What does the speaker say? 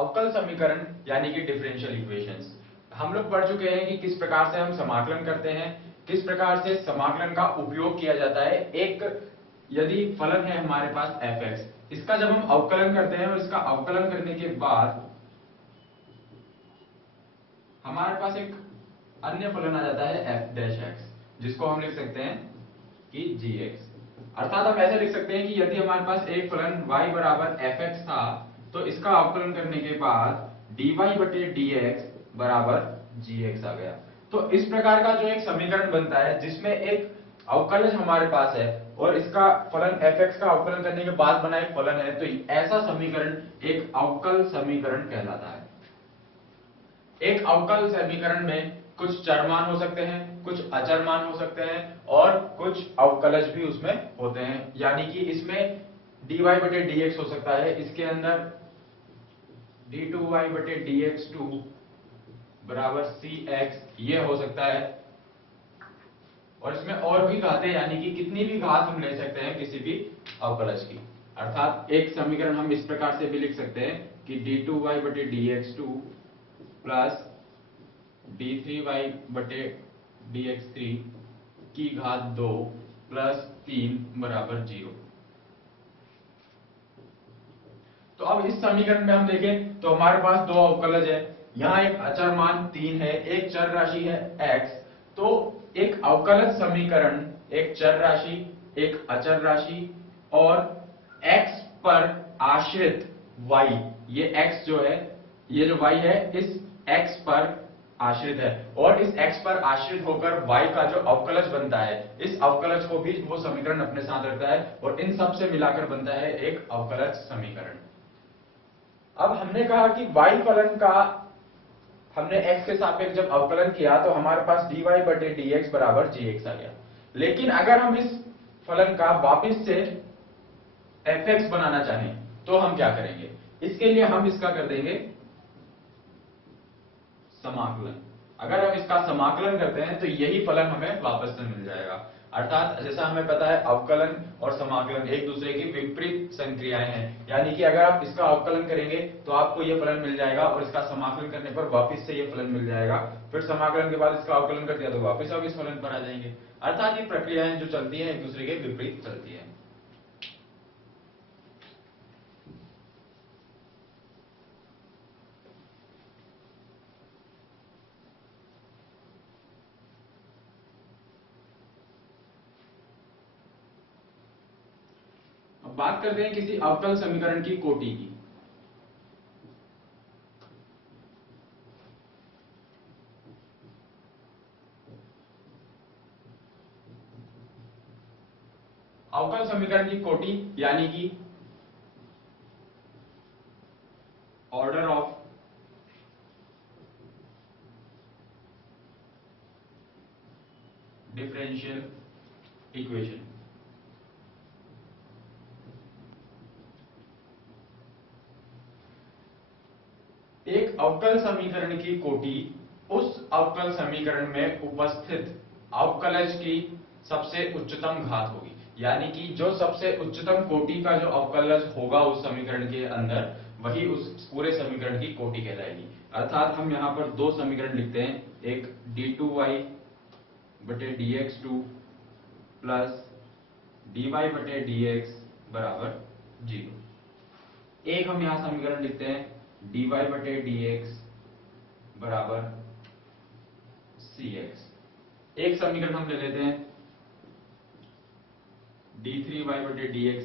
अवकल समीकरण यानी कि डिफरेंशियल इक्वेशंस। हम लोग पढ़ चुके हैं कि किस प्रकार से हम समाकलन करते हैं, किस प्रकार से समाकलन का उपयोग किया जाता है। एक यदि फलन है हमारे पास fx, इसका जब हम अवकलन करते हैं और इसका अवकलन करने के बाद हमारे पास एक अन्य फलन आ जाता है f डैश x, जिसको हम लिख सकते हैं कि gx। अर्थात हम ऐसे लिख सकते हैं कि यदि हमारे पास एक फलन y बराबर fx था, तो इसका अवकलन करने के बाद dy बटे dx बराबर gx आ गया। तो इस प्रकार का जो एक समीकरण बनता है जिसमें एक अवकलज हमारे पास है और इसका फलन fx का अवकलन करने के बाद बना एक फलन है, तो ऐसा समीकरण एक अवकल समीकरण कहलाता है। एक अवकल समीकरण में कुछ चर मान हो सकते हैं, कुछ अचर मान हो सकते हैं और कुछ अवकलज भी उसमें होते हैं। यानी कि इसमें dy बटे dx हो सकता है, इसके अंदर d2y बटे dx2 बराबर cx ये हो सकता है, और इसमें और भी घातें यानी कि कितनी भी घात हम ले सकते हैं किसी भी अवकलज की। अर्थात एक समीकरण हम इस प्रकार से भी लिख सकते हैं कि d2y बटे dx2 प्लस d3y बटे dx3 की घात 2 प्लस 3 बराबर 0। तो अब इस समीकरण में हम देखें तो हमारे पास दो अवकलज है, यहाँ एक अचर मान 3 है, एक चर राशि है x। तो एक अवकलज समीकरण एक चर राशि, एक अचर राशि और x पर आश्रित y, ये x जो है, ये जो y है इस x पर आश्रित है, और इस x पर आश्रित होकर y का जो अवकलज बनता है, इस अवकलज को भी वो समीकरण अपने साथ रखता है और इन सब से मिलाकर बनता है एक अवकलज समीकरण। अब हमने कहा कि y फलन का हमने x के सापेक्ष जब अवकलन किया तो हमारे पास dy बटे dx बराबर gx आ गया। लेकिन अगर हम इस फलन का वापस से fx बनाना चाहें तो हम क्या करेंगे? इसके लिए हम इसका कर देंगे समाकलन। अगर हम इसका समाकलन करते हैं तो यही फलन हमें वापस से मिल जाएगा। अर्थात जैसा हमें पता है अवकलन और समाकलन एक दूसरे की विपरीत संक्रियाएं हैं, यानी कि अगर आप इसका अवकलन करेंगे तो आपको यह फलन मिल जाएगा और इसका समाकलन करने पर वापस से यह फलन मिल जाएगा, फिर समाकलन के बाद इसका अवकलन कर दिया तो वापस आप इस फलन पर आ जाएंगे। अर्थात ये प्रक्रियाएं जो चलती है एक दूसरे के विपरीत चलती है। अब बात करते हैं किसी अवकल समीकरण की कोटि की। अवकल समीकरण की कोटि यानी कि ऑर्डर ऑफ डिफरेंशियल इक्वेशन। एक अवकल समीकरण की कोटि उस अवकल समीकरण में उपस्थित अवकलज की सबसे उच्चतम घात होगी, यानी कि जो सबसे उच्चतम कोटि का जो अवकलज होगा उस समीकरण के अंदर, वही उस पूरे समीकरण की कोटि कहलाएगी। अर्थात हम यहां पर दो समीकरण लिखते हैं, एक d2y बटे dx2 प्लस dy बटे dx बराबर 0। एक हम यहां समीकरण लिखते हैं dy बटे dx बराबर cx। एक समीकरण हम ले लेते हैं d3y बटे dx